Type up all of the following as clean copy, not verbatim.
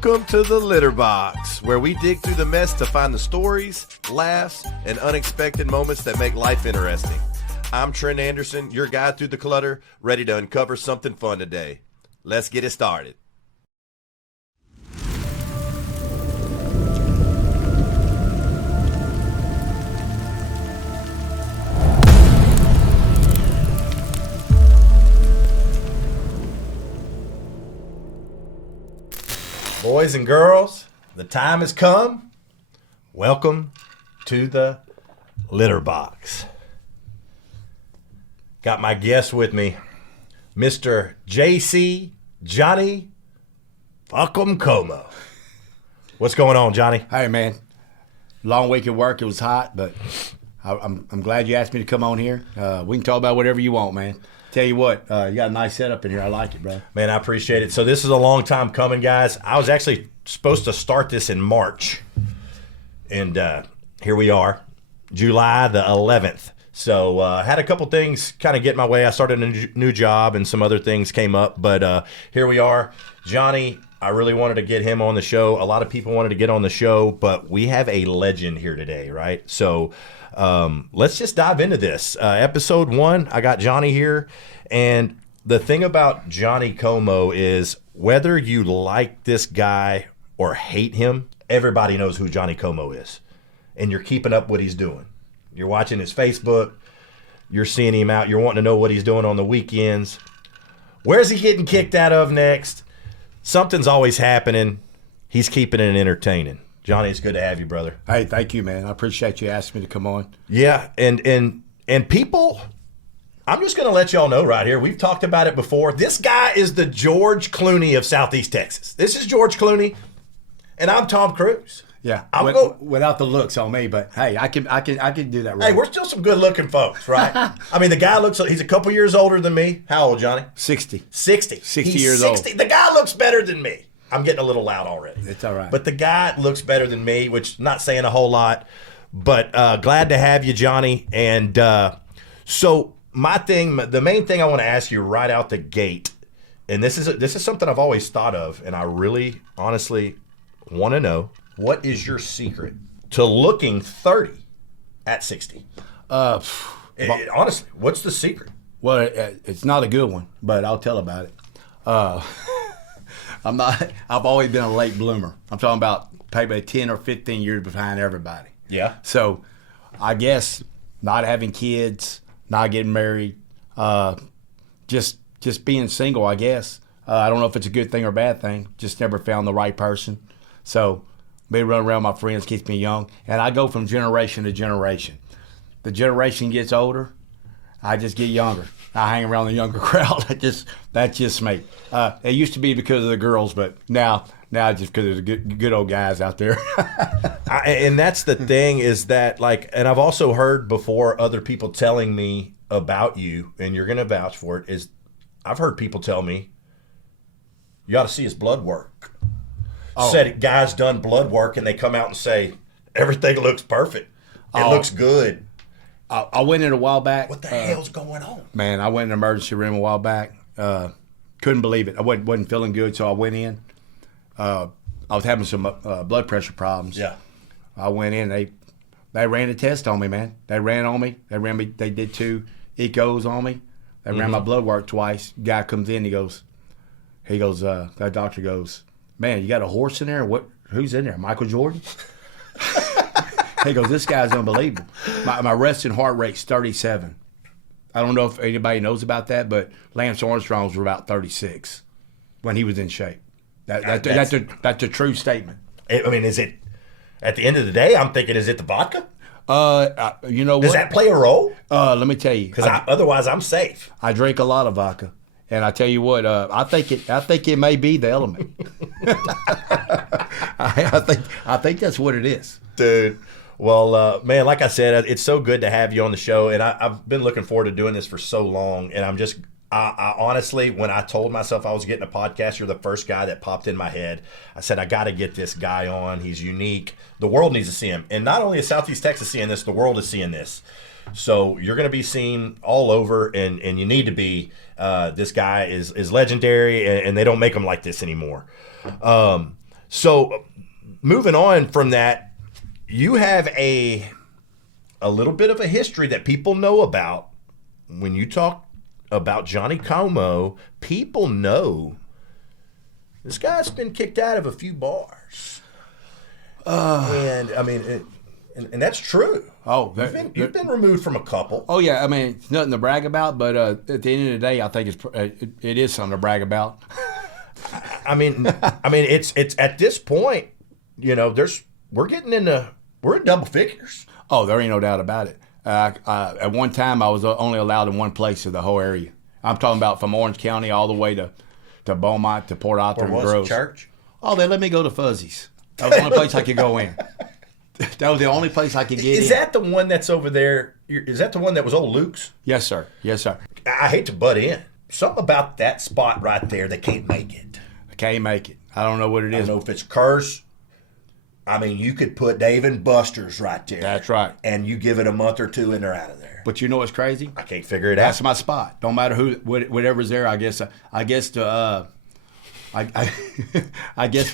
Welcome to the Litterbox, where we dig through the mess to find the stories, laughs, and unexpected moments that make life interesting. I'm Trent Anderson, your guide through the clutter, ready to uncover something fun today. Let's get it started. Boys and girls, the time has come. Welcome to the Litterbox. Got my guest with me, Mr. J.C. Johnny Fuckum Comeaux. What's going on, Johnny? Hey, man. Long week at work. It was hot, but I'm glad you asked me to come on here. We can talk about whatever you want, man. Tell you what, you got a nice setup in here. I like it, bro. Man, I appreciate it. So this is a long time coming, guys. I was actually supposed to start this in March, and here we are, July the 11th. So had a couple things kind of get in my way. I started a new job, and some other things came up, but here we are. Johnny, I really wanted to get him on the show. A lot of people wanted to get on the show, but we have a legend here today, right? So let's just dive into this. Episode 1, I got Johnny here, and the thing about Johnny Comeaux is whether you like this guy or hate him, everybody knows who Johnny Comeaux is, and you're keeping up what he's doing. You're watching his Facebook, you're seeing him out, you're wanting to know what he's doing on the weekends. Where's he getting kicked out of next? Something's always happening. He's keeping it entertaining. Johnny, it's good to have you, brother. Hey, thank you, man. I appreciate you asking me to come on. Yeah, and people, I'm just going to let y'all know right here. We've talked about it before. This guy is the George Clooney of Southeast Texas. This is George Clooney, and I'm Tom Cruise. Yeah, without the looks on me, but hey, I can do that. Right. Hey, we're still some good-looking folks, right? I mean, the guy he's a couple years older than me. How old, Johnny? 60. 60. 60 he's years 60. old. The guy looks better than me. I'm getting a little loud already. It's all right. But the guy looks better than me, which not saying a whole lot. But glad to have you, Johnny. And so the main thing I want to ask you right out the gate, and this is something I've always thought of, and I really, honestly want to know, what is your secret to looking 30 at 60? Honestly, what's the secret? Well, it's not a good one, but I'll tell about it. I've always been a late bloomer. I'm talking about maybe 10 or 15 years behind everybody. Yeah. So I guess not having kids, not getting married, just being single, I guess. I don't know if it's a good thing or a bad thing. Just never found the right person. So me running around with my friends keeps me young. And I go from generation to generation. The generation gets older, I just get younger. I hang around the younger crowd. That's just me. It used to be because of the girls, but now just because of the good old guys out there. And that's the thing is that, like, and I've also heard before other people telling me about you, and you're going to vouch for it, is I've heard people tell me, you ought to see his blood work. Oh. Said guys done blood work, and they come out and say, everything looks perfect. It looks good. I went in a while back. What the hell's going on? Man, I went in the emergency room a while back. Couldn't believe it. I wasn't feeling good, so I went in. I was having some blood pressure problems. Yeah. I went in. They ran a test on me, man. They ran on me. They did 2 echos on me. They ran my blood work twice. Guy comes in. He goes. That doctor goes, man, you got a horse in there? What? Who's in there? Michael Jordan? He goes, this guy's unbelievable. My resting heart rate's 37. I don't know if anybody knows about that, but Lance Armstrong's were about 36 when he was in shape. That's a true statement. I mean, is it, at the end of the day, I'm thinking, is it the vodka? You know what? Does that play a role? Let me tell you. Because otherwise I'm safe. I drink a lot of vodka. And I tell you what, I think it may be the element. I think that's what it is, dude. Well, man, like I said, it's so good to have you on the show, and I've been looking forward to doing this for so long. And I honestly, when I told myself I was getting a podcast, you're the first guy that popped in my head. I said, I got to get this guy on. He's unique. The world needs to see him, and not only is Southeast Texas seeing this, the world is seeing this. So you're going to be seen all over, and you need to be. This guy is legendary, and they don't make him like this anymore. So moving on from that, you have a little bit of a history that people know about. When you talk about Johnny Comeaux, people know this guy's been kicked out of a few bars. And I mean, and that's true. Oh, you've been removed from a couple. Oh yeah, I mean, it's nothing to brag about, but at the end of the day, I think it is something to brag about. I mean, it's at this point, you know, we're in double figures. Oh, there ain't no doubt about it. At one time, I was only allowed in one place in the whole area. I'm talking about from Orange County all the way to Beaumont to Port Arthur and Groves. Church? Oh, they let me go to Fuzzies. That was the only place I could go in. That was the only place I could get in. Is that the one that's over there? Is that the one that was old Luke's? Yes, sir. Yes, sir. I hate to butt in. Something about that spot right there, they can't make it. I can't make it. I don't know what it is. I don't know if it's curse. I mean, you could put Dave and Buster's right there. That's right. And you give it a month or two and they're out of there. But you know what's crazy? I can't figure it out. That's my spot. Don't matter whatever's there. I guess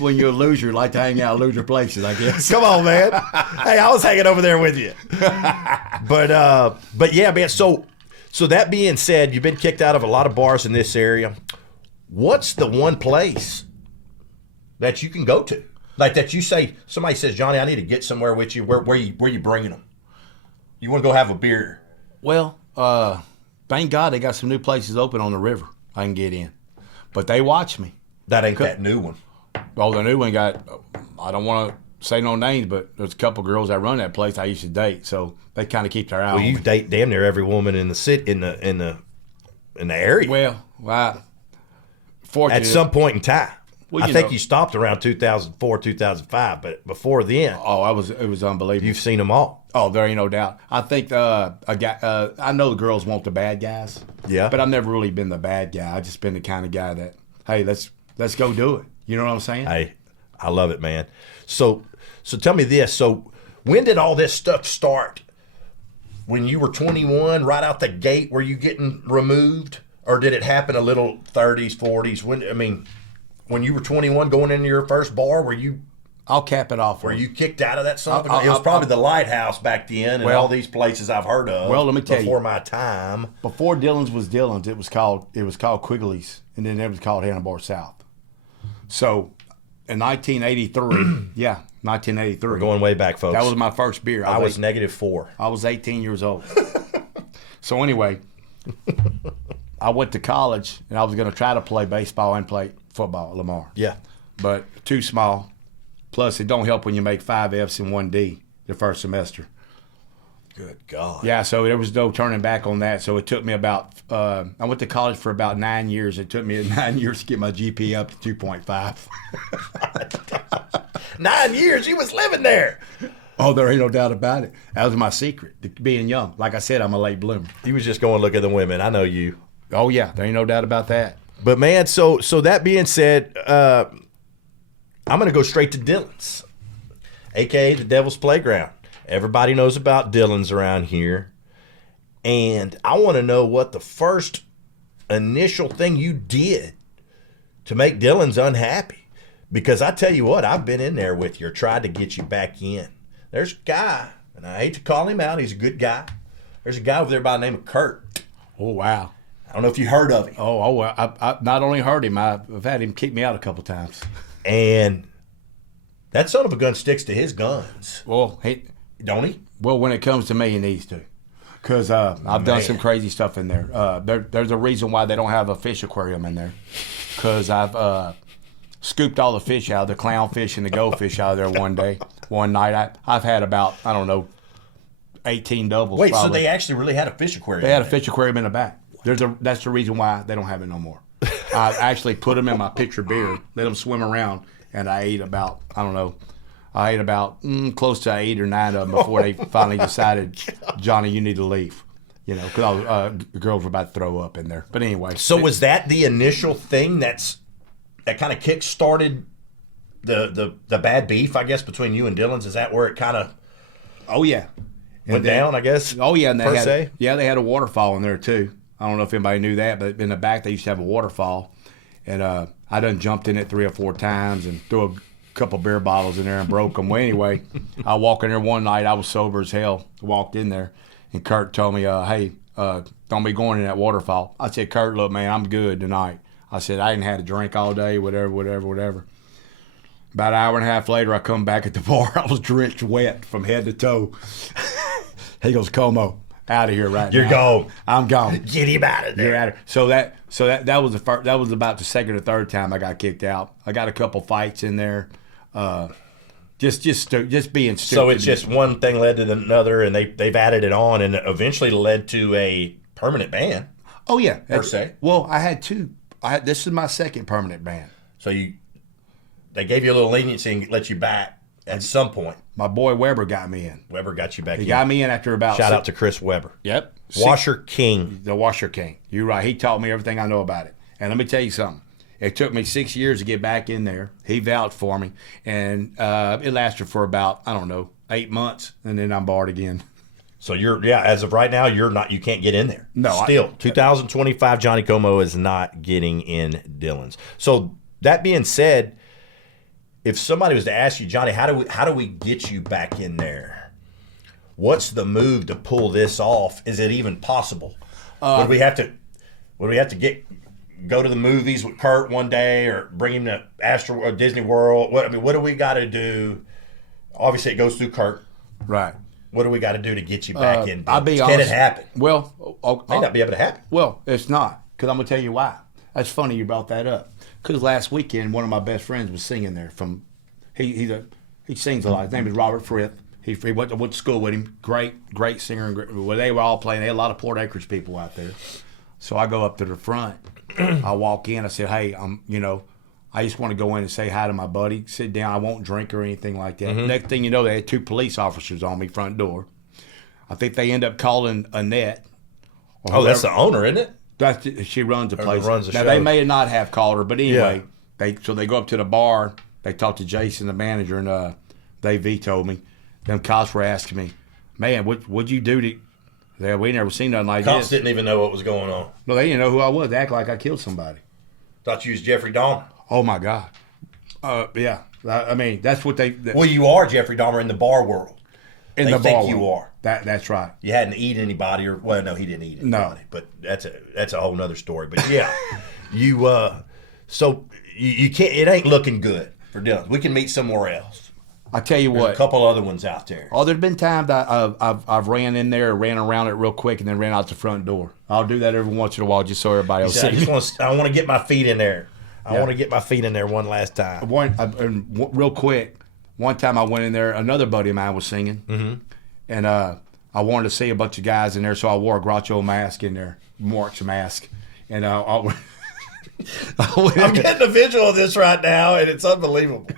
when you're a loser, you like to hang out at loser places, I guess. Come on, man. Hey, I was hanging over there with you. But yeah, man. So that being said, you've been kicked out of a lot of bars in this area. What's the one place that you can go to? Like that you say, somebody says, Johnny, I need to get somewhere with you. Where you bringing them? You want to go have a beer? Well, thank God they got some new places open on the river I can get in. But they watch me. That ain't that new one. Oh, the new one got, I don't want to say no names, but there's a couple girls that run that place I used to date, so they kind of keep their eye on me. Well, you date damn near every woman in the city, in the area. Well, fortunately. At some point in time. Well, I think you stopped around 2004, 2005, but before then. Oh, it was unbelievable. You've seen them all. Oh, there ain't no doubt. I think I know the girls want the bad guys. Yeah. But I've never really been the bad guy. I've just been the kind of guy that, hey, let's go do it. You know what I'm saying? Hey, I love it, man. So tell me this. So when did all this stuff start? When you were 21, right out the gate, were you getting removed? Or did it happen a little 30s, 40s? When you were 21 going into your first bar, were you... I'll cap it off. Were you kicked out of that something? It was probably the Lighthouse back then and all these places I've heard of. Well, let me tell you. Before my time. Before Dillon's was Dillon's, it was called Quigley's, and then it was called Hannibal South. So, in 1983, yeah, 1983. We're going way back, folks. That was my first beer. I was -4. I was 18 years old. So anyway, I went to college, and I was going to try to play baseball and play football at Lamar. Yeah. But too small. Plus, it don't help when you make 5 Fs and 1 D the first semester. Good God. Yeah, so there was no turning back on that. So it took me about, I went to college for about 9 years. It took me 9 years to get my GPA up to 2.5. 9 years? You was living there. Oh, there ain't no doubt about it. That was my secret, being young. Like I said, I'm a late bloomer. You was just going to look at the women. I know you. Oh, yeah. There ain't no doubt about that. But, man, so that being said, I'm going to go straight to Dillon's, a.k.a. the Devil's Playground. Everybody knows about Dillon's around here. And I want to know what the first initial thing you did to make Dillon's unhappy. Because I tell you what, I've been in there with you, tried to get you back in. There's a guy, and I hate to call him out, he's a good guy. There's a guy over there by the name of Kurt. Oh, wow. I don't know if you heard of him. Oh, I not only heard him, I've had him kick me out a couple times. And that son of a gun sticks to his guns. Well, don't he? Well, when it comes to me, he needs to. Because I've done some crazy stuff in there. There's a reason why they don't have a fish aquarium in there. Because I've scooped all the fish out, the clownfish and the goldfish out of there one night. I've had about, 18 doubles. Wait, probably. So they actually really had a fish aquarium? They had a fish aquarium in the back. That's the reason why they don't have it no more. I actually put them in my pitcher beer, let them swim around, and I ate about, close to 8 or 9 of them before they finally decided, Johnny, you need to leave. You know, because the girls were about to throw up in there. But anyway. So was that the initial thing that kind of kick-started the bad beef, I guess, between you and Dillon's? Is that where it kind of went down, I guess? Oh, yeah. And they had a waterfall in there, too. I don't know if anybody knew that, but in the back they used to have a waterfall. And I done jumped in it 3 or 4 times and threw couple beer bottles in there and broke them. Well, anyway, I walk in there one night. I was sober as hell. Walked in there, and Kurt told me, hey, don't be going in that waterfall. I said, Kurt, look, man, I'm good tonight. I said, I ain't had a drink all day, whatever. About an hour and a half later, I come back at the bar. I was drenched wet from head to toe. He goes, Comeaux, out of here right now. You're gone. I'm gone. Get him out of there. You're out of here. So that was the first. That was about the second or third time I got kicked out. I got a couple fights in there. Just being stupid. So it's just one thing led to another, and they've added it on, and eventually led to a permanent ban. Oh yeah, per se. Well, I had two. This is my second permanent ban. So they gave you a little leniency and let you back at some point. My boy Weber got me in. Weber got you back in. He got me in after about. Shout out to Chris Weber. Yep. Washer King. The Washer King. You're right. He taught me everything I know about it. And let me tell you something. It took me 6 years to get back in there. He vouched for me, and it lasted for about 8 months, and then I'm barred again. So as of right now, you can't get in there. No. Still, 2025, Johnny Comeaux is not getting in Dillon's. So that being said, if somebody was to ask you, Johnny, how do we get you back in there? What's the move to pull this off? Is it even possible? Would we have to go to the movies with Kurt one day, or bring him to Disney World? What do we got to do? Obviously, it goes through Kurt. Right. What do we got to do to get you back in? I'll be Can honest. it happen? Well, May not be able to happen. Well, it's not, because I'm going to tell you why. That's funny you brought that up. Because last weekend, one of my best friends was singing there. He sings a lot. His name is Robert Frith. He went to school with him. Great singer. Well, they were all playing. They had a lot of Port Acres people out there. So I go up to the front. I walk in. I said, hey, I just want to go in and say hi to my buddy. Sit down. I won't drink or anything like that. Mm-hmm. Next thing you know, they had 2 police officers on me front door. I think they end up calling Annette. That's the owner, isn't it? She runs the place. Runs the now show. they may not have called her, but anyway, they go up to the bar. They talk to Jason, the manager, and they vetoed me. Them cops were asking me, man, what'd you do to? We never seen nothing like Cops this. didn't even know what was going on. No, they didn't know who I was. They act like I killed somebody. Thought you was Jeffrey Dahmer. Oh my God. Yeah. I mean, that's what they. Well, you are Jeffrey Dahmer in the bar world. In they the think bar you world. are. That's right. You hadn't eaten anybody, no, he didn't eat anybody. No. But that's a whole nother story. But yeah, so you can't. It ain't looking good for Dillon. We can meet somewhere else. I tell you There's what. a couple other ones out there. Oh, there's been times I've ran in there, ran around it real quick, and then ran out the front door. I'll do that every once in a while just so everybody else sees. I want to get my feet in there. I want to get my feet in there one last time. Real quick, one time I went in there, another buddy of mine was singing, and I wanted to see a bunch of guys in there, so I wore a Groucho mask in there, Mark's mask, and I'm getting a visual of this right now, and it's unbelievable.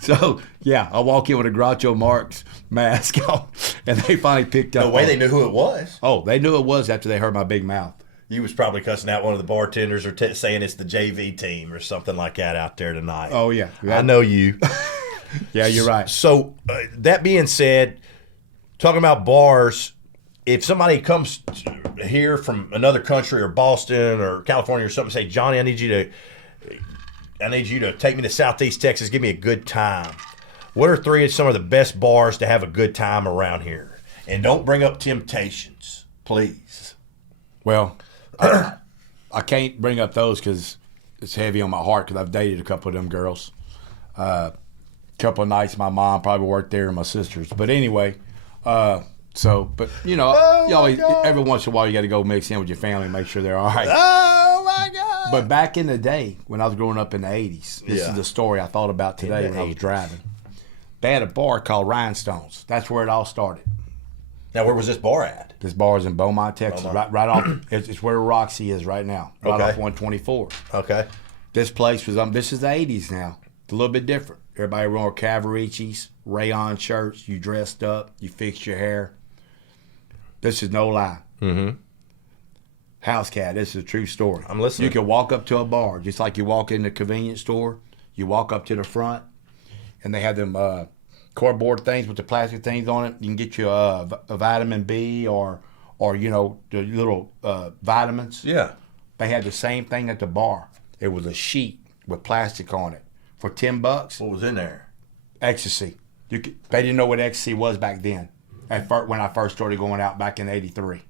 So, yeah, I walk in with a Groucho Marx mask on, and they finally picked up. No way they knew who it was. Oh, they knew it was after they heard my big mouth. You was probably cussing out one of the bartenders or saying it's the JV team or something like that out there tonight. Oh, yeah. I know you. Yeah, you're right. So, that being said, talking about bars, if somebody comes here from another country or Boston or California or something, say, Johnny, I need you to take me to Southeast Texas, give me a good time. What are 3 of some of the best bars to have a good time around here? And don't bring up Temptations, please. Well, I can't bring up those because it's heavy on my heart because I've dated a couple of them girls. Couple of nights my mom probably worked there and my sisters. But anyway, you always, every once in a while you got to go mix in with your family and make sure they're all right. Oh, my God. But back in the day, when I was growing up in the 80s, this is the story I thought about today when I was driving. They had a bar called Rhinestones. That's where it all started. Now, where was this bar at? This bar is in Beaumont, Texas, right off. It's where Roxy is right now, right off 124. Okay. This place was this is the 80s now. It's a little bit different. Everybody wore Cavariccis, rayon shirts. You dressed up. You fixed your hair. This is no lie. Mm-hmm. House cat. This is a true story. I'm listening. You can walk up to a bar just like you walk in the convenience store. You walk up to the front, and they have them cardboard things with the plastic things on it. You can get you a vitamin B or the little vitamins. Yeah. They had the same thing at the bar. It was a sheet with plastic on it for $10. What was in there? Ecstasy. They didn't know what ecstasy was back then. When I first started going out back in '83,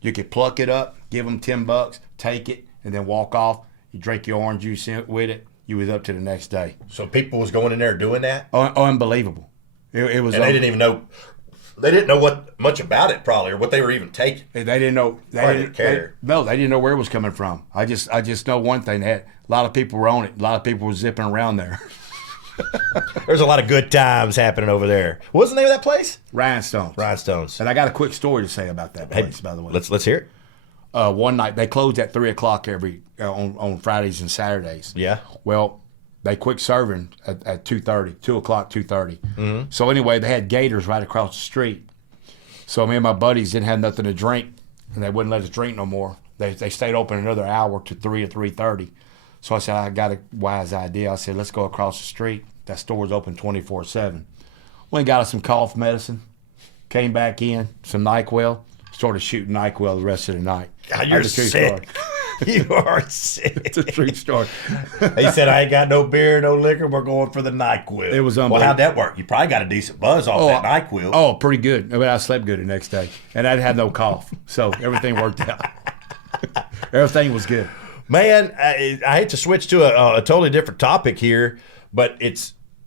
you could pluck it up, give them $10, take it, and then walk off. You drink your orange juice with it. You was up to the next day. So people was going in there doing that? Unbelievable. It was. And they didn't even know. They didn't know much about it probably, or what they were even taking. They didn't know. They didn't care. No, they didn't know where it was coming from. I just know one thing: a lot of people were on it. A lot of people were zipping around there. There's a lot of good times happening over there. What's the name of that place? Rhinestones. Rhinestones. And I got a quick story to say about that place, by the way. Let's hear it. One night they closed at 3:00 on Fridays and Saturdays. Yeah. Well, they quit serving at 2:30, 2:30. Mm-hmm. So anyway, they had Gators right across the street. So me and my buddies didn't have nothing to drink, and they wouldn't let us drink no more. They stayed open another hour to 3 or 3:30. So I said, I got a wise idea. I said, let's go across the street. That store's open 24/7. Went and got us some cough medicine. Came back in, some NyQuil. Started shooting NyQuil the rest of the night. God, you're sick. You are sick. It's a true story. He said, I ain't got no beer, no liquor. We're going for the NyQuil. It was unbelievable. Well, how'd that work? You probably got a decent buzz off that NyQuil. Oh, pretty good. But I slept good the next day. And I had no cough. So everything worked out. Everything was good. Man, I hate to switch to a totally different topic here, but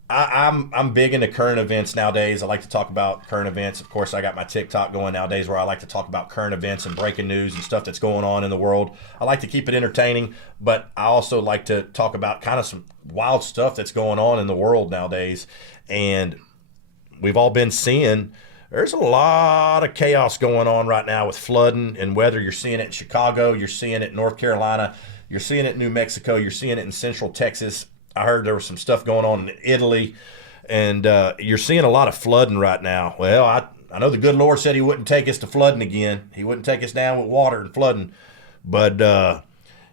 I'm big into current events nowadays. I like to talk about current events. Of course, I got my TikTok going nowadays where I like to talk about current events and breaking news and stuff that's going on in the world. I like to keep it entertaining, but I also like to talk about kind of some wild stuff that's going on in the world nowadays. And we've all been seeing there's a lot of chaos going on right now with flooding and weather. You're seeing it in Chicago. You're seeing it in North Carolina. You're seeing it in New Mexico. You're seeing it in Central Texas. I heard there was some stuff going on in Italy, and you're seeing a lot of flooding right now. Well, I know the good Lord said he wouldn't take us to flooding again. He wouldn't take us down with water and flooding. But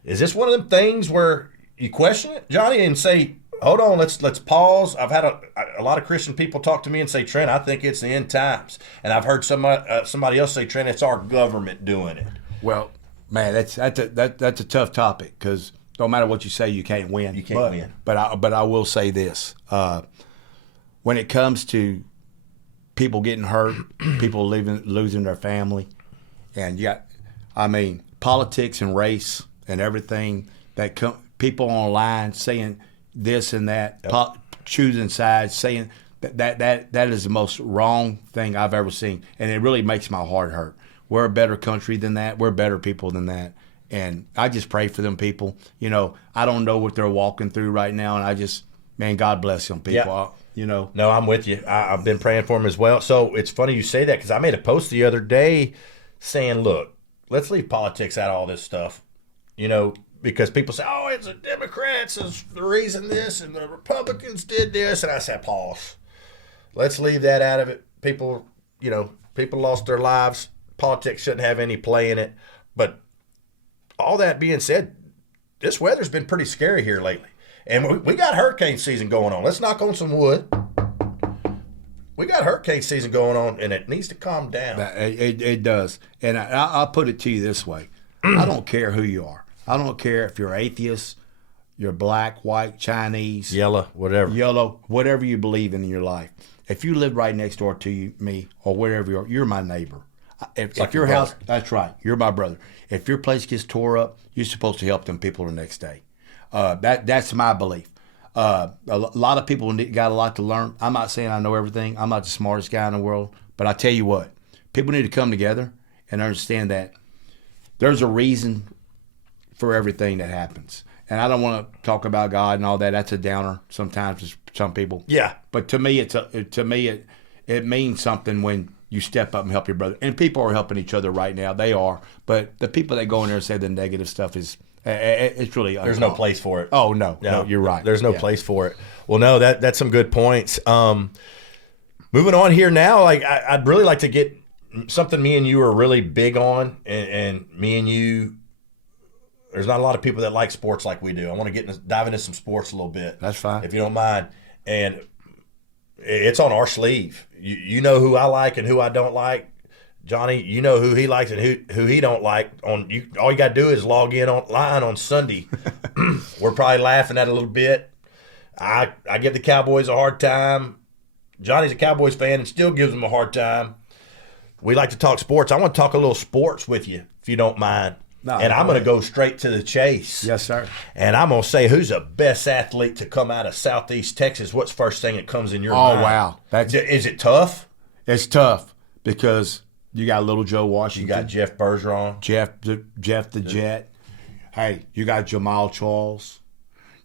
is this one of them things where you question it, Johnny, and say, hold on, let's pause? I've had a lot of Christian people talk to me and say, Trent, I think it's the end times. And I've heard somebody else say, Trent, it's our government doing it. Well, man, that's a tough topic because no matter what you say, you can't win. You can't win. But I will say this: when it comes to people getting hurt, people losing their family, and politics and race and everything that people online saying this and that, yep. Choosing sides, saying that is the most wrong thing I've ever seen, and it really makes my heart hurt. We're a better country than that. We're better people than that. And I just pray for them people. You know, I don't know what they're walking through right now, and God bless them people. Yeah. No, I'm with you. I've been praying for them as well. So it's funny you say that because I made a post the other day saying, look, let's leave politics out of all this stuff. Because people say, oh, it's the Democrats is the reason this and the Republicans did this. And I said, pause. Let's leave that out of it. People lost their lives. Politics shouldn't have any play in it. But all that being said, this weather's been pretty scary here lately. And we got hurricane season going on. Let's knock on some wood. We got hurricane season going on, and it needs to calm down. It does. And I'll put it to you this way. I don't care who you are. I don't care if you're atheist, you're black, white, Chinese. Yellow, whatever you believe in your life. If you live right next door to me or wherever you're my neighbor. If your house, that's right, you're my brother. If your place gets tore up, you're supposed to help them people the next day. That's my belief. A lot of people got a lot to learn. I'm not saying I know everything. I'm not the smartest guy in the world. But I tell you what, people need to come together and understand that there's a reason for everything that happens. And I don't want to talk about God and all that. That's a downer sometimes for some people. Yeah. But to me, it means something when you step up and help your brother. And people are helping each other right now. They are. But the people that go in there and say the negative stuff it's really there's no place for it. Oh no, you're right. There's no place for it. Well, no, that's some good points. Moving on here now, like I'd really like to get something me and you are really big on, and me and you. There's not a lot of people that like sports like we do. I want to dive into some sports a little bit. That's fine, if you don't mind. And it's on our sleeve. You know who I like and who I don't like. Johnny, you know who he likes and who he don't like. All you got to do is log in online on Sunday. We're probably laughing at a little bit. I give the Cowboys a hard time. Johnny's a Cowboys fan and still gives them a hard time. We like to talk sports. I want to talk a little sports with you, if you don't mind. No, and I'm going to go straight to the chase. Yes, sir. And I'm going to say, who's the best athlete to come out of Southeast Texas? What's first thing that comes in your mind? Oh, wow. Is it tough? It's tough because you got little Joe Washington. You got Jeff Bergeron. Jeff the Jet. Hey, you got Jamal Charles.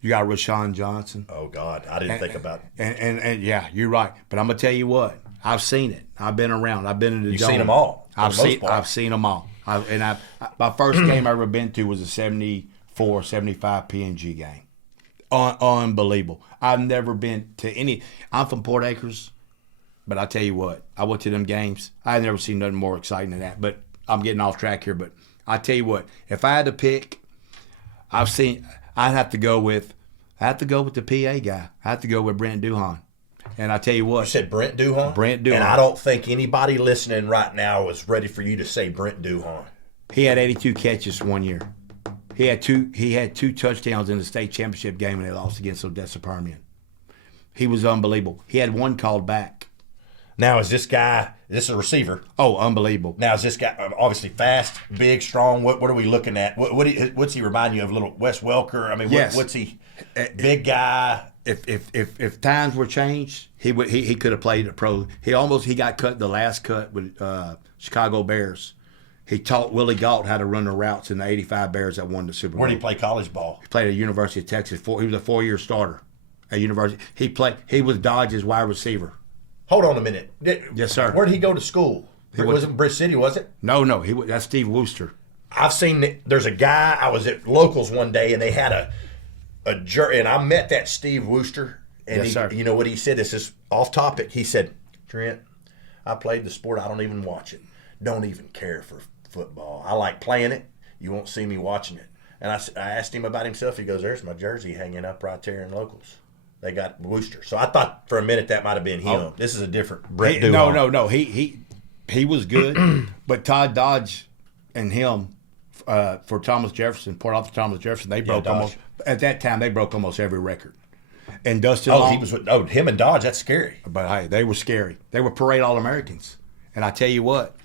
You got Rashawn Johnson. Oh, God. I didn't think about it. And yeah, you're right. But I'm going to tell you what. I've seen it. I've been around. I've been in the You've dome. seen them all. I've seen them all. My first game I ever been to was a 74, 75 PNG game. Unbelievable. I've never been to any. I'm from Port Acres, but I tell you what, I went to them games. I've never seen nothing more exciting than that. But I'm getting off track here. But I tell you what, if I had to pick, I'd have to go with the PA guy. I have to go with Brent Duhan. And I tell you what. You said Brent Duhan? Brent Duhan. And I don't think anybody listening right now is ready for you to say Brent Duhan. He had 82 catches one year. He had two touchdowns in the state championship game, and they lost against Odessa Permian. He was unbelievable. He had one called back. Now, is this a receiver? Oh, unbelievable. Now, is this guy obviously fast, big, strong? What are we looking at? What's he remind you of? Little Wes Welker? I mean, yes. What's he? Big guy. If times were changed, he could have played a pro. He got cut the last cut with Chicago Bears. He taught Willie Gault how to run the routes in the '85 Bears that won the Super Bowl. Where did he play college ball? He played at University of Texas. He was a 4-year starter at University. He was Dodge's wide receiver. Hold on a minute. Yes, sir. Where did he go to school? It wasn't Bridge City, was it? No. That's Steve Wooster. I've seen. There's a guy. I was at Locals one day, and they had a jury, and I met that Steve Wooster. And yes, sir. You know what he said? This is off topic. He said, "Trent, I played the sport. I don't even watch it. Don't even care for football. I like playing it. You won't see me watching it." And I asked him about himself. He goes, "There's my jersey hanging up right there in Locals. They got Wooster." So I thought for a minute that might have been him. This is a different Brent Duhan. No. He was good, but Todd Dodge and him for Thomas Jefferson, Port Arthur Thomas Jefferson, they broke at that time they broke almost every record. And Dustin Long, him and Dodge, that's scary. But hey, they were scary. They were parade All-Americans. And I tell you what,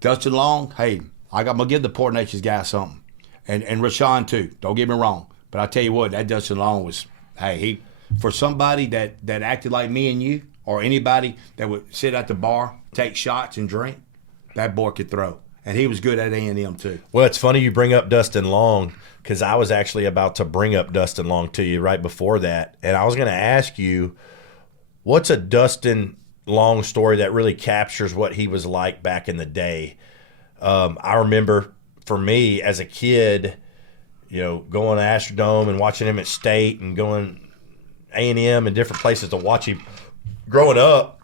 Dustin Long, hey, I'm gonna give the Port Neches guy something. And Rashawn too. Don't get me wrong. But I tell you what, that Dustin Long was, hey, for somebody that acted like me and you, or anybody that would sit at the bar, take shots and drink, that boy could throw. And he was good at A&M too. Well, it's funny you bring up Dustin Long, because I was actually about to bring up Dustin Long to you right before that. And I was going to ask you, what's a Dustin Long story that really captures what he was like back in the day? I remember for me as a kid, going to Astrodome and watching him at State and going A&M and different places to watch him. Growing up,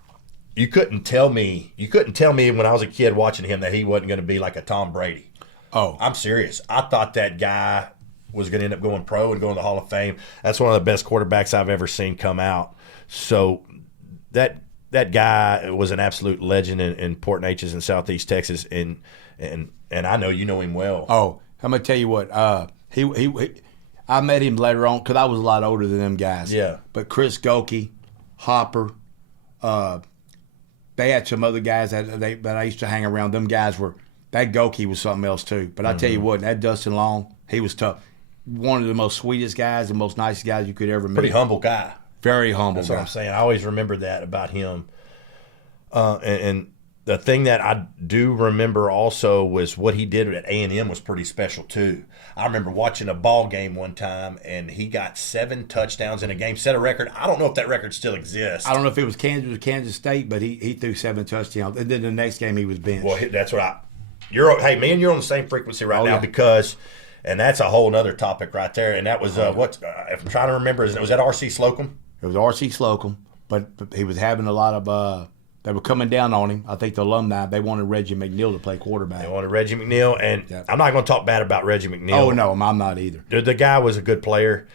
you couldn't tell me when I was a kid watching him that he wasn't going to be like a Tom Brady. Oh, I'm serious. I thought that guy was going to end up going pro and going to the Hall of Fame. That's one of the best quarterbacks I've ever seen come out. So that guy was an absolute legend in Port Neches in Southeast Texas, and I know you know him well. Oh, I'm gonna tell you what. I met him later on because I was a lot older than them guys. Yeah. But Chris Goke, Hopper, they had some other guys that I used to hang around. Them guys were. That Goke was something else too. But I tell you what, that Dustin Long, he was tough. One of the most sweetest guys, the most nicest guys you could ever meet. Pretty humble guy. Very humble. That's what I'm saying. I always remember that about him. And the thing that I do remember also was what he did at A&M was pretty special too. I remember watching a ball game one time, and he got 7 touchdowns in a game, set a record. I don't know if that record still exists. I don't know if it was Kansas or Kansas State, but he threw 7 touchdowns. And then the next game he was benched. Well, that's what hey, me and you're on the same frequency right now yeah. because, and that's a whole other topic right there. And that was, if I'm trying to remember, was that R.C. Slocum? It was R.C. Slocum, but he was having a lot of they were coming down on him. I think the alumni, they wanted Reggie McNeil to play quarterback. They wanted Reggie McNeil, and I'm not going to talk bad about Reggie McNeil. Oh, no, I'm not either. The guy was a good player,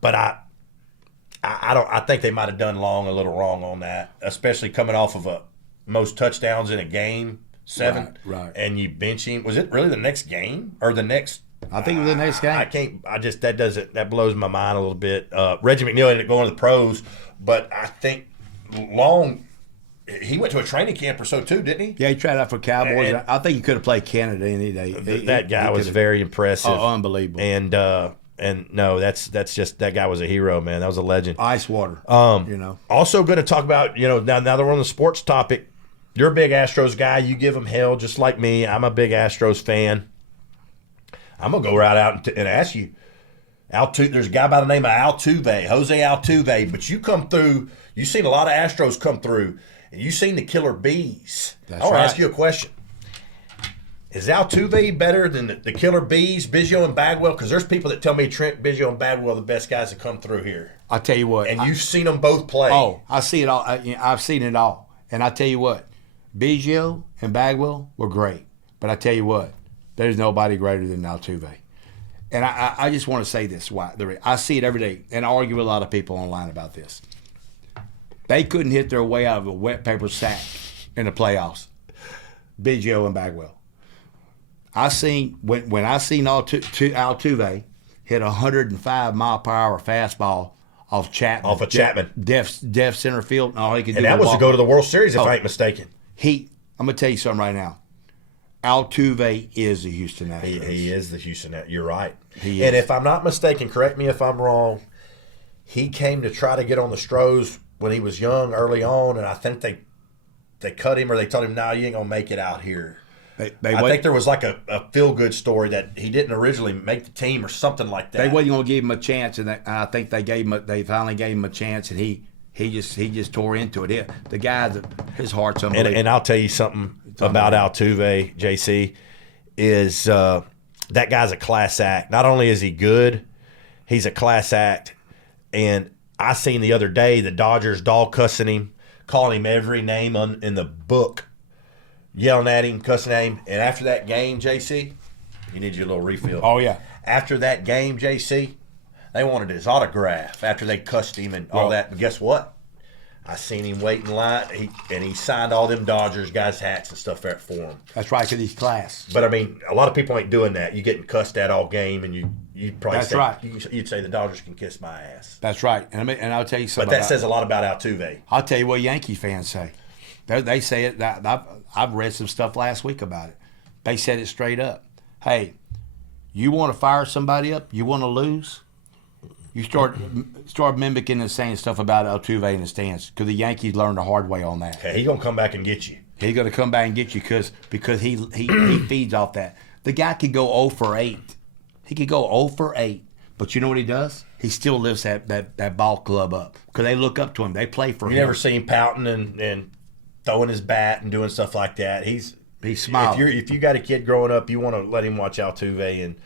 but I think they might have done Long a little wrong on that, especially coming off of most touchdowns in a game, 7. Right. And you bench him. Was it really the next game or the next I think it was the next game. I can't. I just that blows my mind a little bit. Reggie McNeil ended up going to the pros, but I think Long. He went to a training camp or so too, didn't he? Yeah, he tried out for Cowboys. I think he could have played Canada any day. That guy was very impressive. Oh, unbelievable. And no, that's just that guy was a hero, man. That was a legend. Ice water. Also going to talk about now that we're on the sports topic. You're a big Astros guy. You give them hell just like me. I'm a big Astros fan. I'm gonna go right out and ask you, Altuve. There's a guy by the name of Altuve, Jose Altuve. But you come through. You've seen a lot of Astros come through. And you've seen the killer bees. That's I want right. to ask you a question. Is Altuve better than the killer bees, Biggio and Bagwell? Because there's people that tell me Trent, Biggio, and Bagwell are the best guys that come through here. I tell you what. And you've seen them both play. Oh, I see it all. I've seen it all. And I tell you what, Biggio and Bagwell were great. But I tell you what, there's nobody greater than Altuve. And I just want to say this. I see it every day, and I argue with a lot of people online about this. They couldn't hit their way out of a wet paper sack in the playoffs. Biggio and Bagwell. I seen when I seen Altuve hit a 105 mile per hour fastball off Chapman. Off of Chapman. Deaf center field. And all he could do And that was to go to the World Series, if I ain't mistaken. I'm gonna tell you something right now. Altuve is the Houston Astros. He is the Houston Astros. You're right. He and is. if I'm not mistaken, correct me if I'm wrong, he came to try to get on the Stros when he was young, early on, and I think they cut him or they told him, no, you ain't going to make it out here. I think there was like a feel-good story that he didn't originally make the team or something like that. They wasn't going to give him a chance, and I think they finally gave him a chance, and he just tore into it. The guy, his heart's unbelievable. And I'll tell you something about Altuve, JC, is that guy's a class act. Not only is he good, he's a class act. And I seen the other day the Dodgers dog cussing him, calling him every name in the book, yelling at him, cussing at him. And after that game, JC, you need your little refill. Oh, yeah. After that game, JC, they wanted his autograph after they cussed him and all that. And guess what? I seen him wait in line, and he signed all them Dodgers guys' hats and stuff there for him. That's right, because he's class. But, I mean, a lot of people ain't doing that. You getting cussed at all game, and you'd probably That's say, right. You'd say the Dodgers can kiss my ass. That's right. And I'll tell you something. But that says a lot about Altuve. I'll tell you what Yankee fans say. They say it. I've read some stuff last week about it. They said it straight up. Hey, you want to fire somebody up? You want to lose? You start mimicking and saying stuff about Altuve in the stands because the Yankees learned the hard way on that. Okay, he's going to come back and get you. He's going to come back and get you because he feeds off that. The guy could go 0 for 8. He could go 0 for 8. But you know what he does? He still lifts that ball club up because they look up to him. They play for him. You never see him pouting and throwing his bat and doing stuff like that. He's smiling. If you got a kid growing up, you want to let him watch Altuve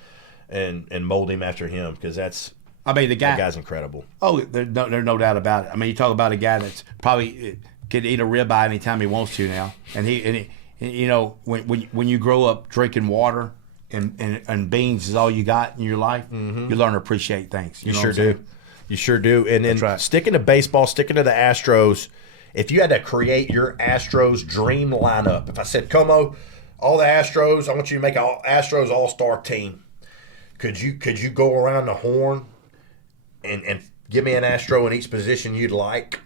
and mold him after him because that's. I mean, that guy's incredible. Oh, there's no doubt about it. I mean, you talk about a guy that's probably could eat a ribeye anytime he wants to now, and he you know, when you grow up drinking water and beans is all you got in your life, you learn to appreciate things. You sure do. You sure do. And then right. Sticking to baseball, sticking to the Astros, if you had to create your Astros dream lineup, if I said, Comeaux, all the Astros, I want you to make an Astros all-star team, could you go around the horn and give me an Astro in each position you'd like?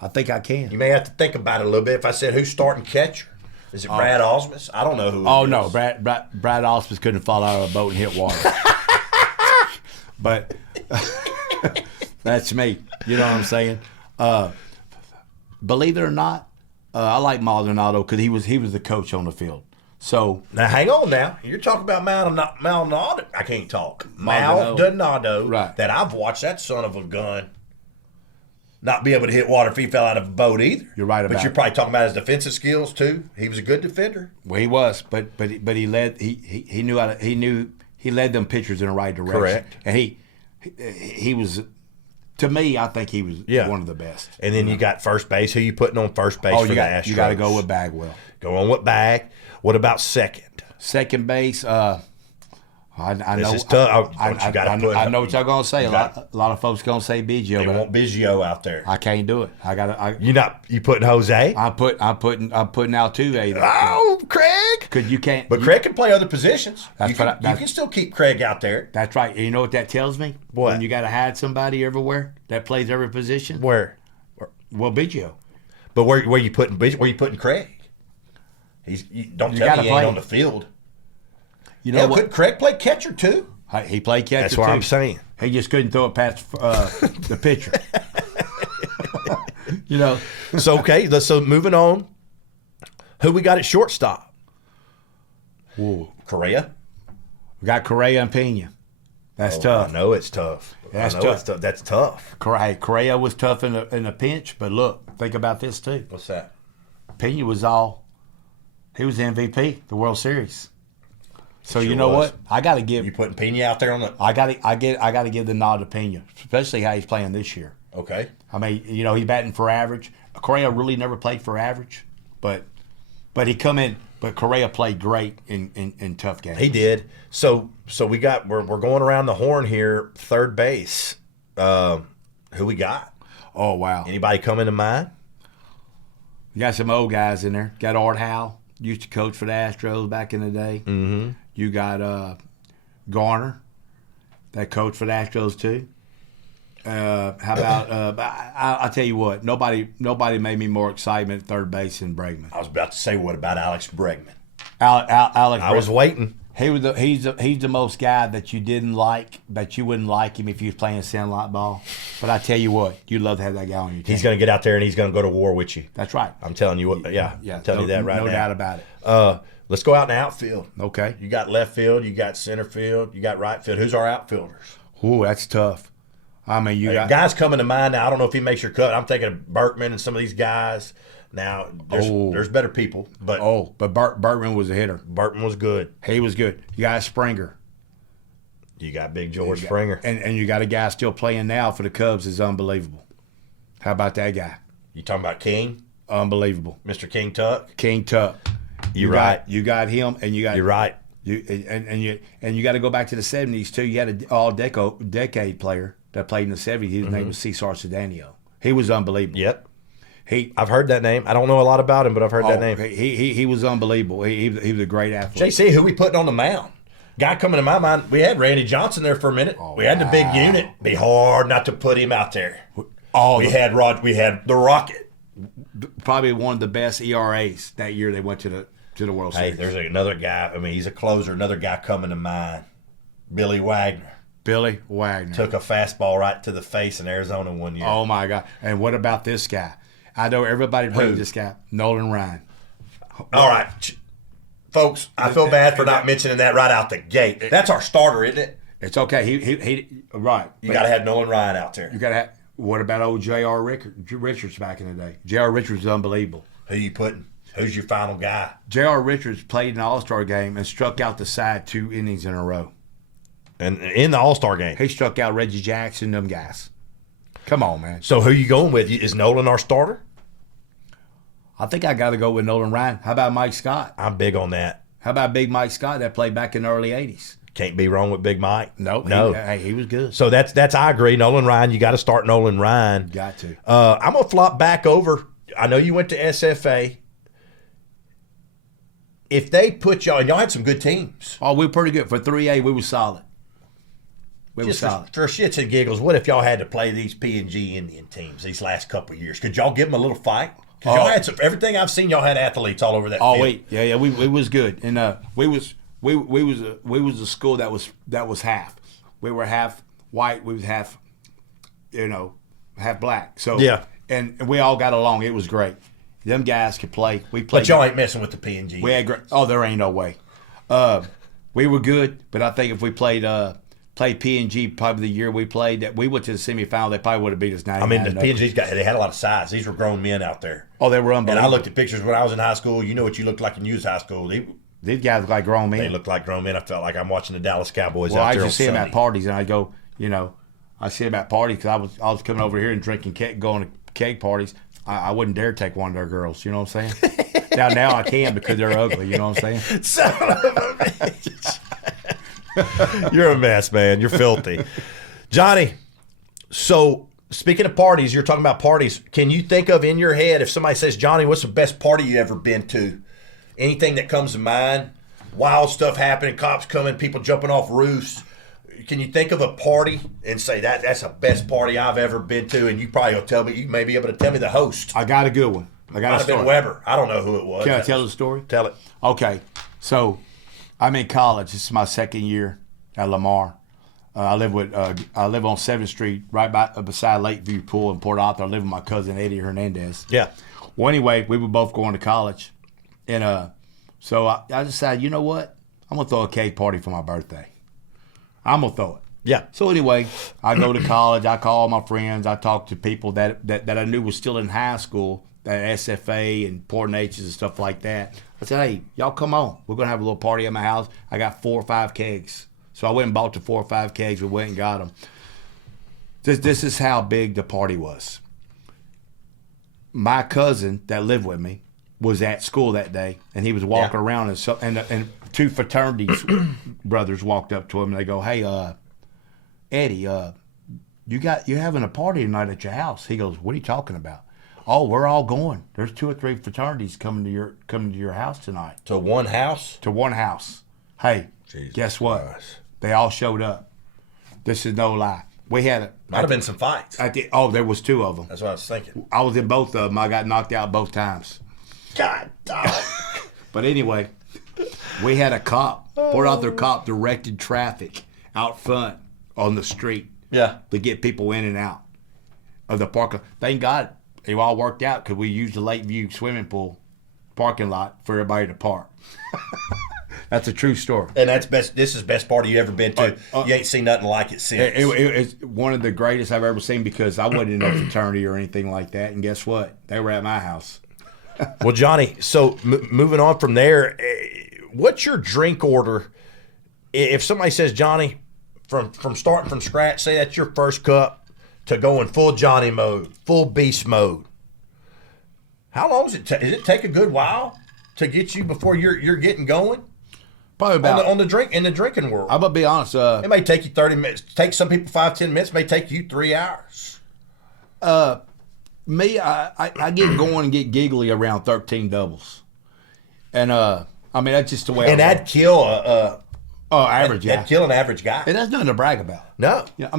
I think I can. You may have to think about it a little bit. If I said, who's starting catcher? Is it Brad Osmus? I don't know who it is. No, Brad Osmus couldn't fall out of a boat and hit water. But that's me. You know what I'm saying? Believe it or not, I like Maldonado because he was the coach on the field. So now hang on now. You're talking about Maldonado. I can't talk. Maldonado. Right. That I've watched that son of a gun not be able to hit water if he fell out of a boat either. You're right about But you're probably talking about his defensive skills too. He was a good defender. Well, he was, but he led he knew how to, he led them pitchers in the right direction. Correct. And he was, to me, I think he was one of the best. And then you got first base. Who you putting on first base for the Astros? You got to go with Bagwell. Go on with Bag. What about second? Second base, I This know. is tough. You gotta put- I know what y'all gonna say. A lot of folks gonna say Biggio, They but want Biggio out there. I can't do it. I gotta. You putting Jose? I'm putting Altuve there. Oh, Craig. Cause you can't. But Craig can play other positions. That's You can, what I- you can still keep Craig out there. That's right. You know what that tells me? What? When you gotta hide somebody everywhere that plays every position. Where? Well, Biggio. But where you putting Craig? Don't tell me he ain't on the field. You know Hell, what? could Craig play catcher too? He played catcher. That's what too. I'm saying. He just couldn't throw it past the pitcher. You know. So okay, so moving on. Who we got at shortstop? Ooh. Correa. We got Correa and Pena. That's tough. I know it's tough. That's I know tough. it's tough. That's tough. Correa was tough in a pinch, but look, think about this too. What's that? Pena was he was the MVP, the World Series. So Sure you know was. what? I got to give. You putting Pena out there on the? I got to give the nod to Pena, especially how he's playing this year. Okay. I mean, he's batting for average. Correa really never played for average, but he come in. But Correa played great in tough games. He did. So we're going around the horn here. Third base. Who we got? Oh wow! Anybody coming to mind? You got some old guys in there. Got Art Howe, used to coach for the Astros back in the day. Mm-hmm. You got Garner, that coached for the Astros too. How about I'll tell you what, nobody made me more excitement at third base than Bregman. I was about to say, what about Alex Bregman? Alex, I was waiting. he's the most guy that you didn't like, that you wouldn't like him if he was playing sandlot ball. But I tell you what, you'd love to have that guy on your team. He's going to get out there and he's going to go to war with you. That's right. I'm telling you what. Yeah, I'm telling you that right now. No doubt about it. Let's go out in the outfield. Okay. You got left field, you got center field, you got right field. Who's our outfielders? Ooh, that's tough. I mean, you got guys coming to mind now. I don't know if he makes your cut. I'm thinking of Berkman and some of these guys. Now, there's better people, but Berkman was a hitter. Berkman was good. He was good. You got Springer. You got Big George Springer. And you got a guy still playing now for the Cubs is unbelievable. How about that guy? You talking about King? Unbelievable. Mr. King Tuck? King Tuck. You're right. You got him, and you got. You're right. You got to go back to the 70s too. You had an all-decade player that played in the 70s. His name was Cesar Cedeno. He was unbelievable. Yep. I've heard that name. I don't know a lot about him, but I've heard that name. He was unbelievable. He was a great athlete. JC, who we putting on the mound? Guy coming to my mind, we had Randy Johnson there for a minute. We had the big unit. Be hard not to put him out there. We had the Rocket. Probably one of the best ERAs that year they went to the World Series. Hey, there's another guy. I mean, he's a closer. Another guy coming to mind. Billy Wagner. Billy Wagner. Took a fastball right to the face in Arizona one year. Oh, my God. And what about this guy? I know everybody plays this guy, Nolan Ryan. All right. Folks, I feel bad for not mentioning that right out the gate. That's our starter, isn't it? It's okay. He right. You got to have Nolan Ryan out there. You got to have. What about old J.R. Richards back in the day? J.R. Richards was unbelievable. Who you putting? Who's your final guy? J.R. Richards played an All-Star game and struck out the side 2 innings in a row. And in the All-Star game. He struck out Reggie Jackson, them guys. Come on, man. So who you going with? Is Nolan our starter? I think I got to go with Nolan Ryan. How about Mike Scott? I'm big on that. How about Big Mike Scott that played back in the early 80s? Can't be wrong with Big Mike. No. He was good. So that's I agree. Nolan Ryan, you got to start Nolan Ryan. Got to. I'm going to flop back over. I know you went to SFA. If they put y'all, and y'all had some good teams. Oh, we were pretty good. For 3A, we were solid. We were solid. For shits and giggles, what if y'all had to play these P&G Indian teams these last couple of years? Could y'all give them a little fight? Because y'all had everything I've seen, y'all had athletes all over that field. Wait. Yeah, we was good. And we was a school that was half. We were half white. We was half, half black. So yeah, and we all got along. It was great. Them guys could play. We played. But y'all ain't messing with the P&G. We had great. Oh, there ain't no way. We were good, but I think if we played P&G probably the year we played, that we went to the semifinal, they probably would have beat us 99. I mean, the P&G's they had a lot of size. These were grown men out there. Oh, they were unbelievable. And I looked at pictures when I was in high school. You know what you looked like when you was high school. These guys look like grown men. They looked like grown men. I felt like I'm watching the Dallas Cowboys out I there. used to see them at parties, and I go, I see them at parties because I was coming over here and drinking cake, going to cake parties. I wouldn't dare take one of their girls. You know what I'm saying? now I can because they're ugly. You know what I'm saying? Son of a bitch. You're a mess, man. You're filthy. Johnny, so speaking of parties, you're talking about parties. Can you think of in your head, if somebody says, Johnny, what's the best party you ever been to? Anything that comes to mind? Wild stuff happening, cops coming, people jumping off roofs. Can you think of a party and say that's the best party I've ever been to? And you probably will tell me. You may be able to tell me the host. I got a good one. I got Might have been Weber. I don't know who it was. Can I tell the story? Tell it. Okay, so I'm in college. This is my second year at Lamar. I live on 7th Street, right beside Lakeview Pool in Port Arthur. I live with my cousin Eddie Hernandez. Yeah. Well, anyway, we were both going to college, and so I decided, you know what? I'm gonna throw a cake party for my birthday. I'm gonna throw it. Yeah. So anyway, I go to college. I call all my friends. I talk to people that I knew was still in high school, that SFA and Port Natures and stuff like that. I said, hey, y'all come on. We're gonna have a little party at my house. I got 4 or 5 kegs. So I went and bought the 4 or 5 kegs. We went and got them. This is how big the party was. My cousin that lived with me was at school that day, and he was walking around, and 2 fraternities brothers walked up to him, and they go, hey, Eddie, you're having a party tonight at your house. He goes, what are you talking about? Oh, we're all going. There's 2 or 3 fraternities coming to your house tonight. To one house? To one house. Hey, Jesus guess what? Christ. They all showed up. This is no lie. We had Might have been some fights. there was 2 of them. That's what I was thinking. I was in both of them. I got knocked out both times. God dog. But anyway, we had a cop, Port Arthur cop, directed traffic out front on the street. Yeah. To get people in and out of the parking. Thank God it all worked out because we used the Lakeview swimming pool parking lot for everybody to park. That's a true story. And that's best. This is best party you ever been to. You ain't seen nothing like it since. It's one of the greatest I've ever seen because I wasn't in a fraternity or anything like that. And guess what? They were at my house. Well, Johnny, so moving on from there, what's your drink order? If somebody says, Johnny, from starting from scratch, say that's your first cup, to going full Johnny mode, full beast mode, how long does it take? Does it take a good while to get you before you're getting going? Probably about on the drink in the drinking world. I'm gonna be honest. It may take you 30 minutes. Take some people 5-10 minutes. It may take you 3 hours. Me, I get going and get giggly around 13 doubles, and I mean that's just the way. And that'd kill average. That'd kill an average guy. And that's nothing to brag about. No. You know,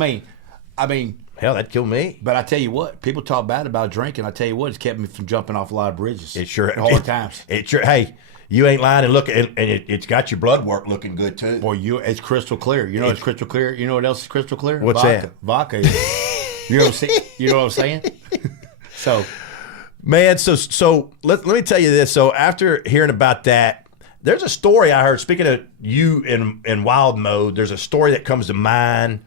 I mean, hell, that'd kill me. But I tell you what, people talk bad about drinking. I tell you what, it's kept me from jumping off a lot of bridges. It sure hard times. It sure. Hey, you ain't lying. And look, and it's got your blood work looking good too. Boy, it's crystal clear. You know it's crystal clear. You know what else is crystal clear? What's Vodka. that? Vodka. You know what I'm saying? So, man, so let me tell you this. So after hearing about that, there's a story I heard. Speaking of you in wild mode, there's a story that comes to mind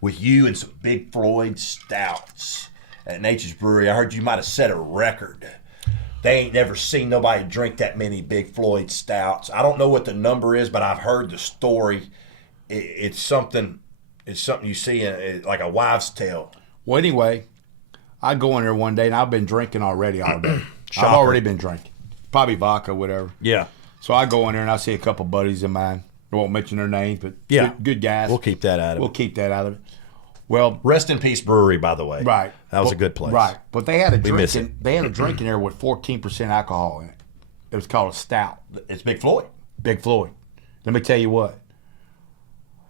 with you and some Big Floyd stouts at Nature's Brewery. I heard you might have set a record. They ain't never seen nobody drink that many Big Floyd stouts. I don't know what the number is, but I've heard the story. It's something you see in like a wives' tale. Well, anyway, I go in there one day, and I've been drinking already all day. Shocker. I've already been drinking. Probably vodka, whatever. Yeah. So I go in there, and I see a couple buddies of mine. I won't mention their names, but yeah, good guys. We'll keep that out of it. Well, rest in peace, brewery, by the way. Right. That was a good place. Right. But they had a drink. They had a drink in there with 14% alcohol in it. It was called a stout. It's Big Floyd. Big Floyd. Let me tell you what.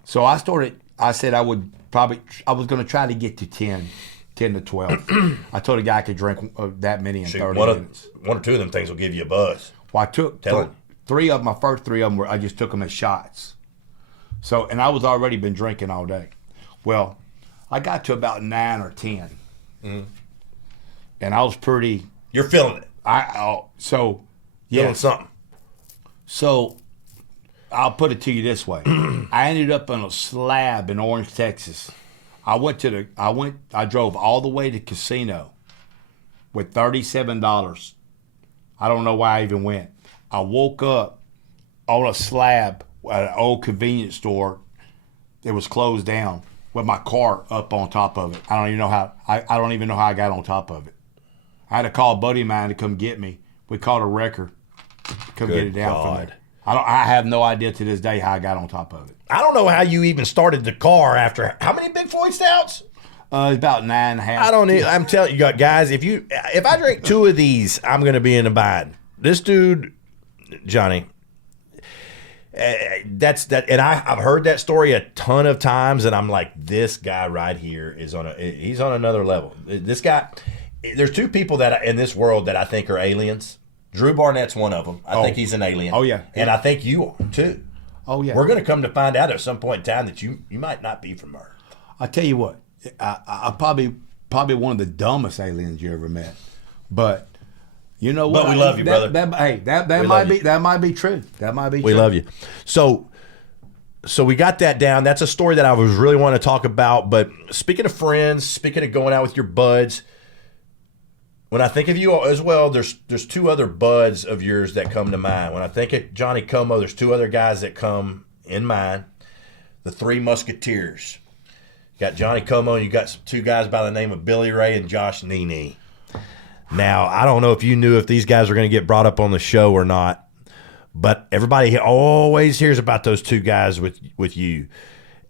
So I said I was going to try to get to 10 to 12. I told a guy I could drink that many in 30 minutes. One or two of them things will give you a buzz. Well, I took three of them. My first 3 of them I just took them as shots. So, and I was already been drinking all day. Well, I got to about 9 or 10. Mm-hmm. And I was pretty. You're feeling it. So, feeling something. So, I'll put it to you this way. I ended up on a slab in Orange, Texas. I drove all the way to casino with $37. I don't know why I even went. I woke up on a slab at an old convenience store. It was closed down with my car up on top of it. I don't even know how I got on top of it. I had to call a buddy of mine to come get me. We called a wrecker to come get it down from there. I have no idea to this day how I got on top of it. I don't know how you even started the car after how many Big Floyd stouts? It's about 9.5. I don't need. I'm telling you guys, if I drink 2 of these, I'm going to be in a bind. This dude, Johnny, that's that, and I've heard that story a ton of times, and I'm like, this guy right here he's on another level. This guy, there's 2 people that in this world that I think are aliens. Drew Barnett's one of them. I think he's an alien. Oh yeah, and I think you are too. Oh yeah. We're going to come to find out at some point in time that you might not be from Earth. I tell you what, I probably one of the dumbest aliens you ever met, but you know what? But we love you, brother. That might be true. That might be. We true. love you. So we got that down. That's a story that I was really wanting to talk about. But speaking of friends, speaking of going out with your buds, when I think of you as well, there's 2 other buds of yours that come to mind. When I think of Johnny Comeaux, there's 2 other guys that come in mind. The Three Musketeers. You got Johnny Comeaux, and you got 2 guys by the name of Billy Ray and Josh Nene. Now, I don't know if you knew if these guys were going to get brought up on the show or not, but everybody always hears about those 2 guys with you.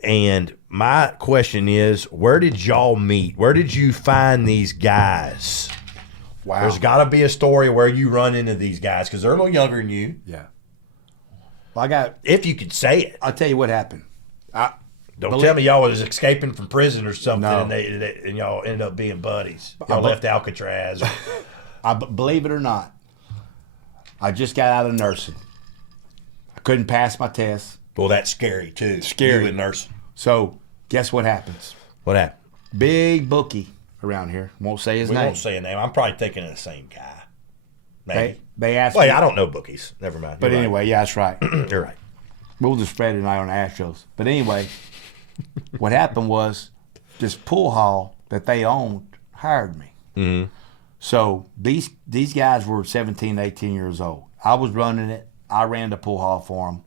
And my question is, where did y'all meet? Where did you find these guys? Wow. There's got to be a story where you run into these guys because they're a little younger than you. Yeah. Well, if you could say it. I'll tell you what happened. Don't tell me y'all was escaping from prison or something, No. and y'all ended up being buddies. Y'all left Alcatraz. Believe it or not, I just got out of nursing. I couldn't pass my test. Well, that's scary too. Scary. You in nursing. So guess what happens? What happened? Big bookie around here. Won't say his We name. won't say a name. I'm probably thinking of the same guy. Maybe. They asked Wait, me. I don't know bookies. Never mind. But You're anyway, yeah, that's right. right. You're right. We'll just spread tonight on the Astros. But anyway, what happened was this pool hall that they owned hired me. Mm-hmm. So these guys were 17, 18 years old. I was running it. I ran the pool hall for them.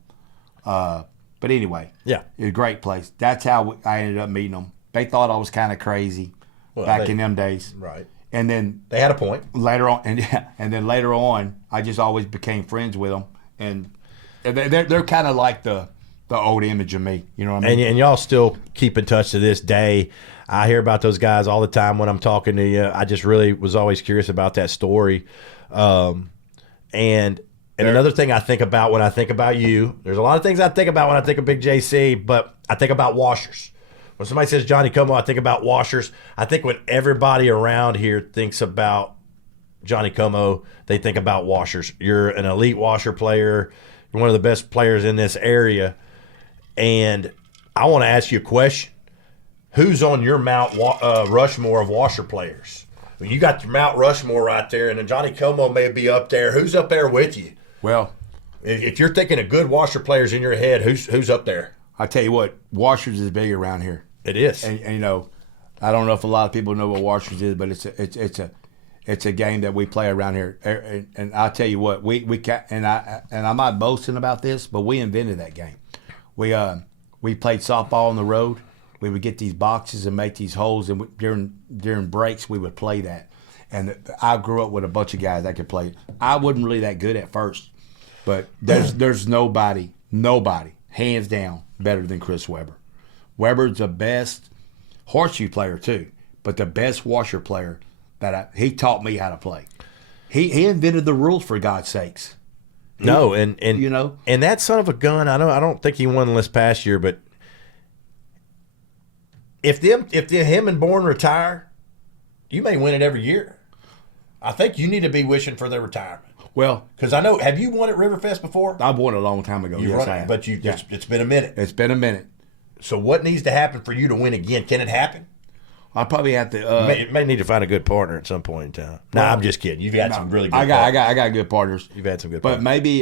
But anyway, Yeah. it was a great place. That's how I ended up meeting them. They thought I was kind of crazy back in them days. Right. And then They had a point. later on, and then later on, I just always became friends with them. And they're kind of like the old image of me. You know what I mean? And y'all still keep in touch to this day. I hear about those guys all the time when I'm talking to you. I just really was always curious about that story. And another thing I think about when I think about you, there's a lot of things I think about when I think of Big JC, but I think about washers. When somebody says Johnny Comeaux, I think about washers. I think when everybody around here thinks about Johnny Comeaux, they think about washers. You're an elite washer player. You're one of the best players in this area. And I want to ask you a question. Who's on your Mount Rushmore of washer players? When you got your Mount Rushmore right there, and then Johnny Comeaux may be up there. Who's up there with you? Well, if you're thinking of good washer players in your head, who's up there? I tell you what, washers is big around here. It is. And you know, I don't know if a lot of people know what washers is, but it's a game that we play around here. And I'll tell you what, and I'm not boasting about this, but we invented that game. We played softball on the road. We would get these boxes and make these holes, and during breaks we would play that. And I grew up with a bunch of guys that could play. I wasn't really that good at first, but there's nobody hands down better than Chris Webber. Webber's the best horseshoe player too, but the best washer player he taught me how to play. He invented the rules, for God's sakes. And you know, and that son of a gun, I don't think he won this past year, but if him and Bourne retire, you may win it every year. I think you need to be wishing for their retirement. Well, because I know, have you won at Riverfest before? I've won a long time ago. Yes, I have. But it's been a minute. It's been a minute. So what needs to happen for you to win again? Can it happen? I probably have to. You may need to find a good partner at some point in time. No, I'm just kidding. You've had some really good. I got good partners. You've had some good. But partners. maybe,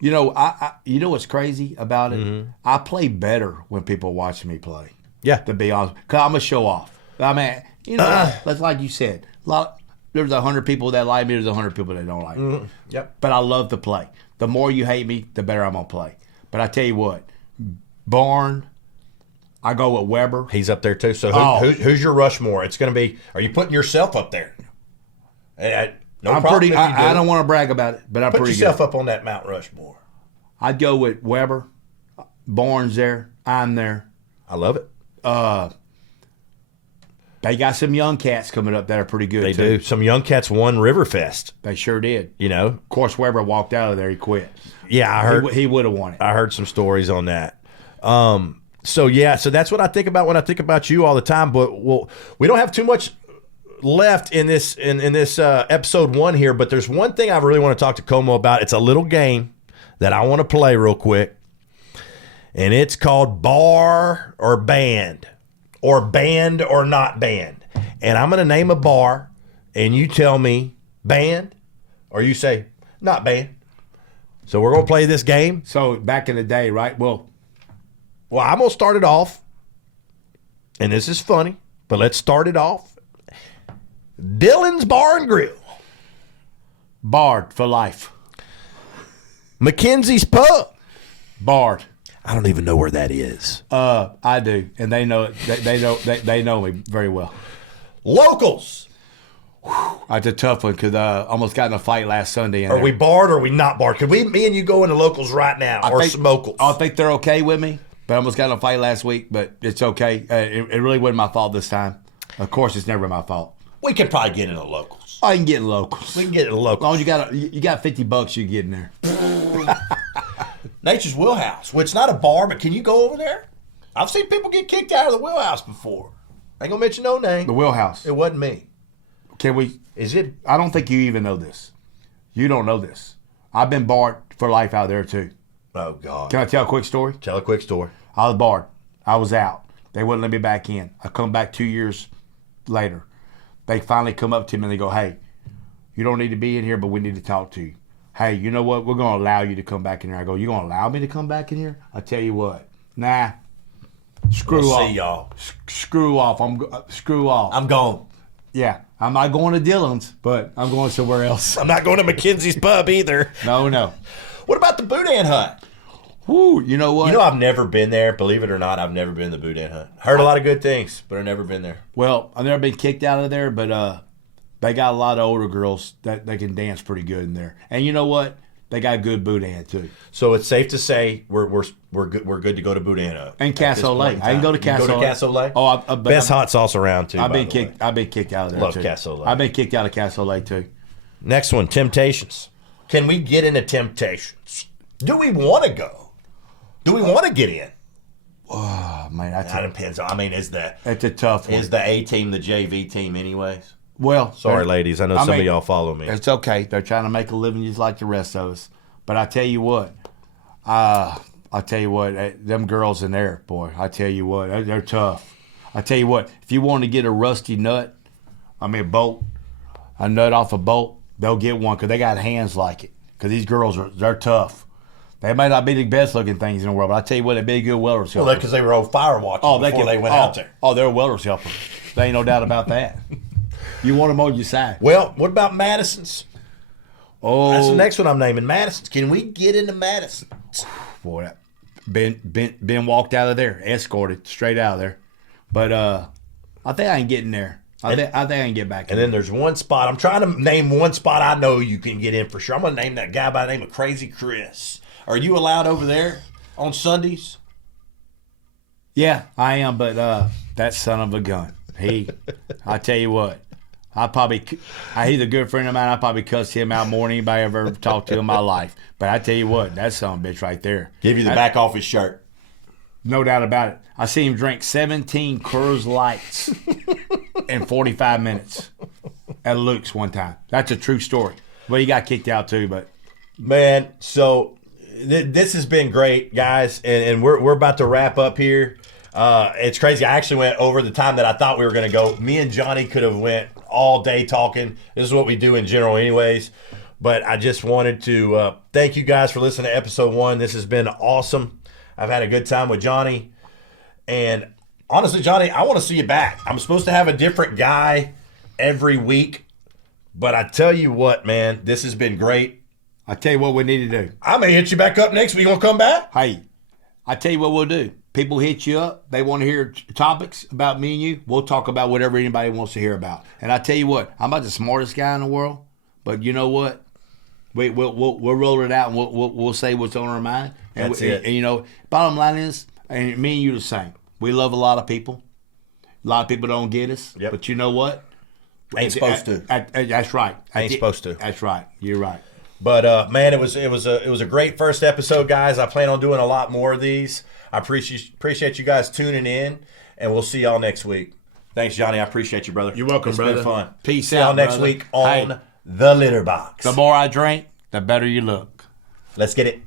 you know what's crazy about it? Mm-hmm. I play better when people watch me play. Yeah. To be honest, because I'm a show off. I mean, you know, that's like you said. There's 100 people that like me. There's 100 people that don't like me. Mm-hmm. Yep. But I love to play. The more you hate me, the better I'm gonna play. But I tell you what, Barn, I go with Weber. He's up there too. So who's your Rushmore? It's going to be. Are you putting yourself up there? No I'm problem pretty. if you do. I don't want to brag about it, but I'm Put pretty yourself good. up on that Mount Rushmore. I'd go with Weber. Bourne's there. I'm there. I love it. They got some young cats coming up that are pretty good. They too. do. Some young cats won Riverfest. They sure did. You know. Of course, Weber walked out of there. He quit. Yeah, I heard. He would have won it. I heard some stories on that. So that's what I think about when I think about you all the time. But we don't have too much left in this episode 1 here. But there's one thing I really want to talk to Comeaux about. It's a little game that I want to play real quick, and it's called Bar or Band, or Band or Not Band. And I'm going to name a bar, and you tell me band, or you say not band. So we're going to play this game. So back in the day, right? Well, I'm going to start it off, and this is funny, but let's start it off. Dylan's Bar and Grill. barred for life. Mackenzie's Pub. Barred. I don't even know where that is. I do, and they know it. They know me very well. Locals. That's a tough one because almost got in a fight last Sunday. Are we barred or are we not barred? Could me and you go into Locals right now, or Smokles? I think they're okay with me, but I almost got in a fight last week. But it's okay. It really wasn't my fault this time. Of course, it's never my fault. We could probably get into Locals. I can get in Locals. We can get into As Locals. long as you got $50, you get in there. Nature's Wheelhouse, which is not a bar, but can you go over there? I've seen people get kicked out of the Wheelhouse before. I ain't gonna mention no name. The Wheelhouse. It wasn't me. Can we? Is it? I don't think you even know this. You don't know this. I've been barred for life out there too. Oh God. Can I tell a quick story? Tell a quick story. I was barred. I was out. They wouldn't let me back in. I come back 2 years later. They finally come up to me and they go, "Hey, you don't need to be in here, but we need to talk to you. Hey, you know what? We're going to allow you to come back in here." I go, "You going to allow me to come back in here?" I tell you what. Nah. Screw We'll off. see y'all. Screw off. Screw off. I'm gone. Yeah. I'm not going to Dillon's, but I'm going somewhere else. I'm not going to Mackenzie's Pub either. No. What about the Boudin Hut? Whoo, you know what? You know, I've never been there. Believe it or not, I've never been to the Boudin Hut. Heard a lot of good things, but I've never been there. Well, I've never been kicked out of there, but they got a lot of older girls that they can dance pretty good in there. And you know what? They got good boudin too. So it's safe to say we're good to go to Boudin Hut. And Cassoulet. I can go to Cassoulet. Go to Cassoulet? Oh, best hot sauce around too. I've been kicked out of there Love too. Cassoulet. I've been kicked out of Cassoulet too. Next one, Temptations. Can we get into Temptations? Do we want to go? Do we want to get in? Oh man, That depends. I mean, is the that's a tough one. is the A team the JV team anyways? Well, Sorry, ladies. I know some of y'all follow me. It's okay. They're trying to make a living just like the rest of us. But I tell you what, them girls in there, boy, I tell you what, they're tough. I tell you what, if you want to get a rusty nut, a bolt, a nut off a bolt, they'll get one because they got hands like it. Because these girls they're tough. They may not be the best looking things in the world, but I tell you what, they'd be a good welder's helper. Well, because they were old fire watching before they went out there. Oh, they're a welder's helper. There ain't no doubt about that. You want them on your side. Well, what about Madison's? Oh, That's the next one I'm naming. Madison's. Can we get into Madison's? boy, Ben walked out of there, escorted straight out of there. But I think I can get in there. I think I can get back in. And then there's one spot. I'm trying to name one spot I know you can get in for sure. I'm going to name that guy by the name of Crazy Chris. Are you allowed over there on Sundays? Yeah, I am, but that son of a gun. I tell you what, he's a good friend of mine. I probably cussed him out more than anybody I've ever talked to in my life. But I tell you what, that son of a bitch right there. Give you the back off his shirt. No doubt about it. I seen him drink 17 Coors Lights in 45 minutes at Luke's one time. That's a true story. Well, he got kicked out too, but. Man, so this has been great, guys, and we're about to wrap up here. It's crazy. I actually went over the time that I thought we were going to go. Me and Johnny could have went all day talking. This is what we do in general anyways. But I just wanted to thank you guys for listening to episode 1. This has been awesome. I've had a good time with Johnny. And honestly, Johnny, I want to see you back. I'm supposed to have a different guy every week. But I tell you what, man, this has been great. I tell you what we need to do. I may hit you back up next week. You want to come back? Hey, I tell you what we'll do. People hit you up. They want to hear topics about me and you. We'll talk about whatever anybody wants to hear about. And I tell you what, I'm not the smartest guy in the world, But you know what? We'll roll it out and we'll say what's on our mind. And That's it. And, you know, bottom line is, and me and you the same. We love a lot of people. A lot of people don't get us. Yep. But you know what? Ain't supposed to. That's right. Ain't supposed to. That's right. You're right. But man, it was a great first episode, guys. I plan on doing a lot more of these. I appreciate you guys tuning in, and we'll see y'all next week. Thanks, Johnny. I appreciate you, brother. You're welcome, it's brother. Been fun. Peace see out, y'all next brother. week on Hey, the Litterbox. the more I drink, the better you look. Let's get it.